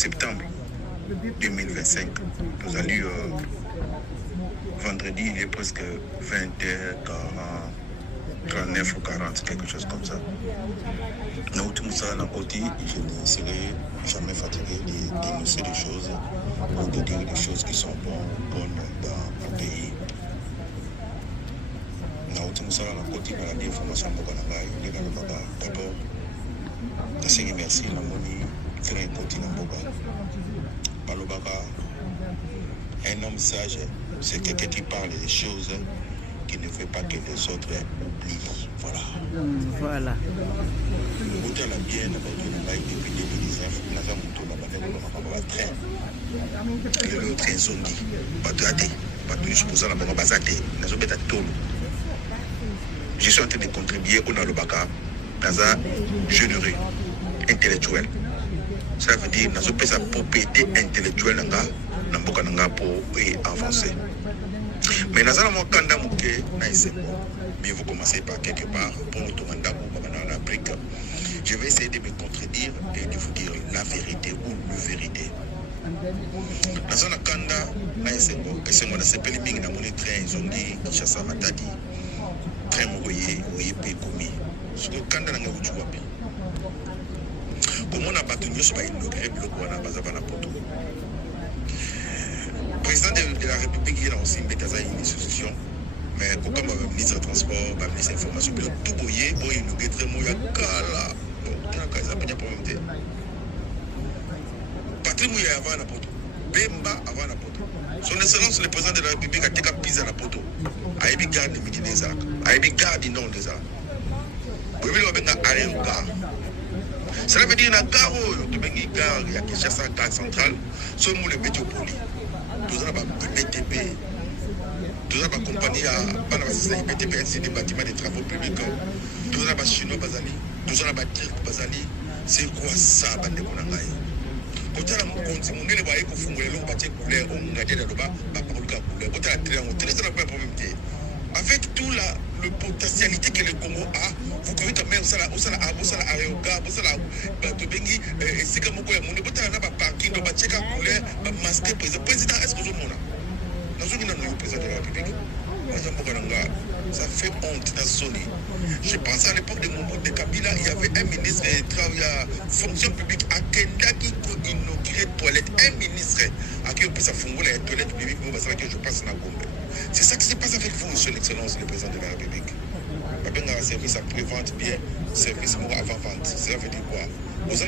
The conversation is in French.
septembre 2025. Nous allons vendredi, il est presque 20h39 ou 40, quelque chose comme ça. Nous, tout ça, je ne serai jamais fatigué d'énoncer des choses ou de dire des choses qui sont bonnes dans le pays. Nous, tout ça, nous avons des informations pour nous. D'abord, je merci à mon frère continent. Un homme sage, c'est quelqu'un qui parle des choses qui ne fait pas que les autres oublient. Voilà. Voilà. Autant la bien, depuis 2019, nous avons un train. Et le train zondi. Je suis en train de contribuer au Nalobaka dans un généreux intellectuel. Ça veut dire que nous avons sa propriété intellectuelle pour avancer. Mais nous avons un candidat qui mais vous commencez par quelque part pour nous demander dans l'Afrique. Je vais essayer de me contredire et de vous dire la vérité ou la vérité. Nous avons un candidat et c'est moi qui s'appelle Ming Namoni Train Zongi Kishasa Matadi. Train Mogoye, oui, Pékoumi. Ce que le candidat n'a pas eu. Comment on a battu nous sur inauguré le Kouana Bazavana Poto. Le président de la République il a aussi mis dans une institution. Mais comme le ministre des Transports, le ministre de l'Information, tout boyé, il inauguré très moyen Kala. Bon, il y a un problème. Patrick Mouya avant la poto. Bemba avant la poto. Son Excellence, le président de la République a été pisa la poto. A été garde de midi des arcs. A été garde du nom des arcs. Vous voyez, on a allé au gare. Cela veut dire que la gare, il y a quelque chose à la gare centrale. Ce mot le métropoli. Tout ça, BTP. Tout ça, la compagnie à BTP, c'est des bâtiments de travaux publics. Tout ça, chinois Bazali. Tout ça, turc Bazali. C'est quoi ça, bande Konangaï? Quand on a mon compte, on est là, il faut que l'on batte couleur, on regarde là-bas, pas pour le cas couleur. Quand on a télé, ça n'a pas de problème. Avec tout le potentialité que le Congo a, vous pouvez quand même, vous allez Areoga, vous allez Bengi, c'est comme quoi, vous allez pas parking, vous allez checker la couleur, masquer le président. Est-ce que vous avez nous sommes le président de la République. Ça fait honte dans son nez. Je pense à l'époque de Mobutu Kabila, il y avait un ministre de travail, fonction publique à Kenda qui inaugurait toilette. Un ministre à qui on peut s'affronter la toilette publique, je passe dans la Gombe. C'est ça qui se passe avec vous, Son Excellence, le président de la République. Un service à prévente bien, service avant-vente. Cela veut dire quoi?